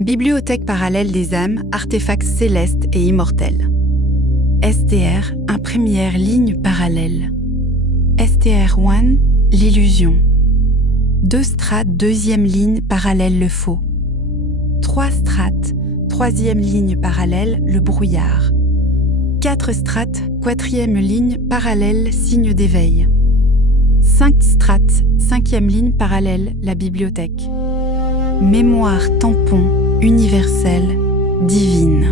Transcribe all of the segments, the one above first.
Bibliothèque parallèle des âmes, artefacts célestes et immortels. STR, un première ligne parallèle. STR1, l'illusion. 2 strates, deuxième ligne parallèle le faux. 3 strates, troisième ligne parallèle le brouillard. 4 strates, quatrième ligne parallèle signe d'éveil. 5 strates, cinquième ligne parallèle la bibliothèque. Mémoire tampon universelle divine.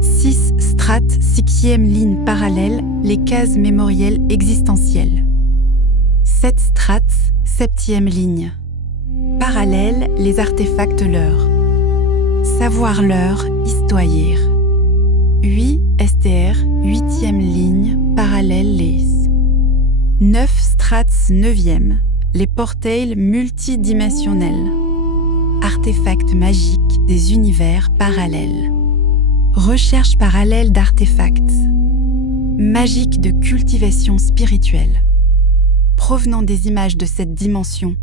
6 strates, sixième ligne parallèle les cases mémorielles existentielles. 7 strates, septième ligne. Parallèle les artefacts l'heure. Savoir l'heure, histoyer. 8 STR, huitième ligne, parallèle les. 9 strates, neuvième, les portails multidimensionnels. Artefacts magiques des univers parallèles. Recherche parallèle d'artefacts. Magiques de cultivation spirituelle. Provenant des images de cette dimension.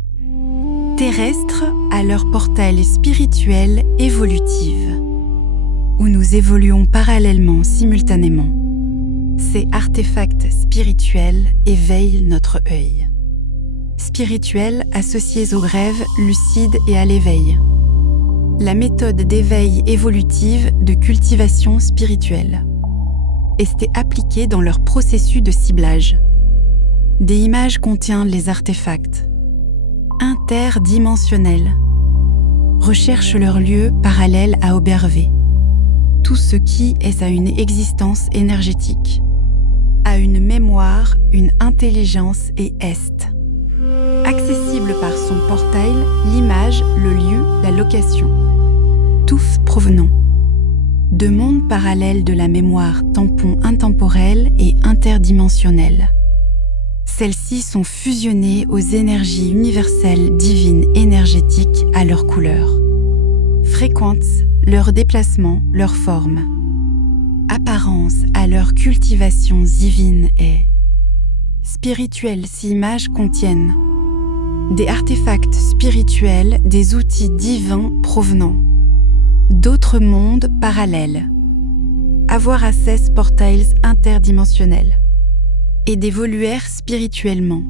Terrestres à leur portail spirituel évolutive. Où nous évoluons parallèlement, simultanément. Ces artefacts spirituels éveillent notre œil. Spirituels associés aux rêves lucides et à l'éveil. La méthode d'éveil évolutive de cultivation spirituelle. Est appliquée dans leur processus de ciblage. Des images contiennent les artefacts. Interdimensionnels. Recherche leur lieu parallèle à observer. Tout ce qui est à une existence énergétique, à une mémoire, une intelligence et est. Accessible par son portail, l'image, le lieu, la location. Tous provenant de mondes parallèles de la mémoire tampon intemporelle et interdimensionnelle. Celles-ci sont fusionnées aux énergies universelles divines énergétiques à leur couleur. Fréquence, leur déplacement, leur forme. Apparence à leur cultivation divine et spirituelle. Ces images contiennent des artefacts spirituels, des outils divins provenant d'autres mondes parallèles. Avoir accès portails interdimensionnels et d'évoluer spirituellement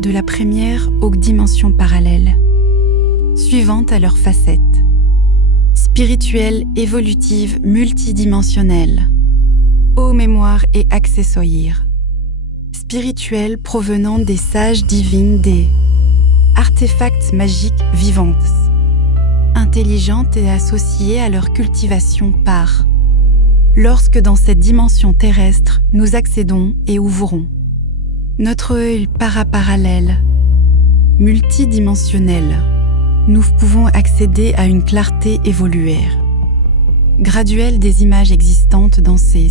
de la première aux dimensions parallèles, suivantes à leurs facettes. Spirituelle, évolutive, multidimensionnelle, aux mémoires et accessoires. Spirituelle provenant des sages divines des artefacts magiques vivantes, intelligentes et associées à leur cultivation par lorsque dans cette dimension terrestre nous accédons et ouvrons notre œil paraparallèle, multidimensionnel, nous pouvons accéder à une clarté évoluée, graduelle des images existantes dans ces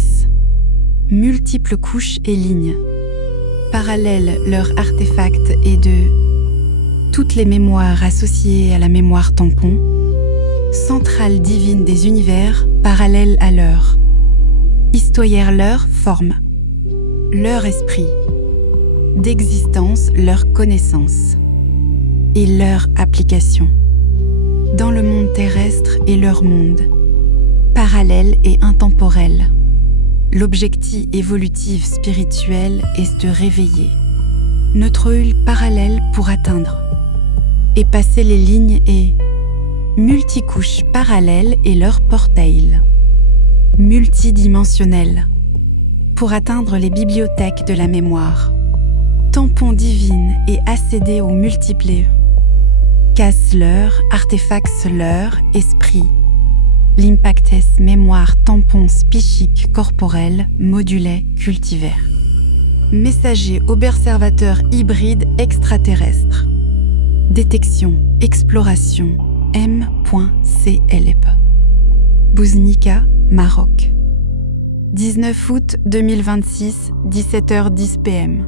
multiples couches et lignes, parallèles leurs artefacts et de toutes les mémoires associées à la mémoire tampon, centrale divine des univers parallèles à leur, histoyer leur forme, leur esprit, d'existence leur connaissance et leur application dans le monde terrestre et leur monde, parallèle et intemporel. L'objectif évolutif spirituel est de réveiller notre œil parallèle pour atteindre et passer les lignes et multicouches parallèles et leur portail multidimensionnel pour atteindre les bibliothèques de la mémoire, tampons divines et accéder aux multiples casse leur, artefacts leur, esprit, l'impactes mémoire tampon psychique corporel modulé cultivaire. Messager observateur hybride extraterrestre. Détection, exploration, M.CLP. Bouznika, Maroc. 19 août 2026, 17h10 PM.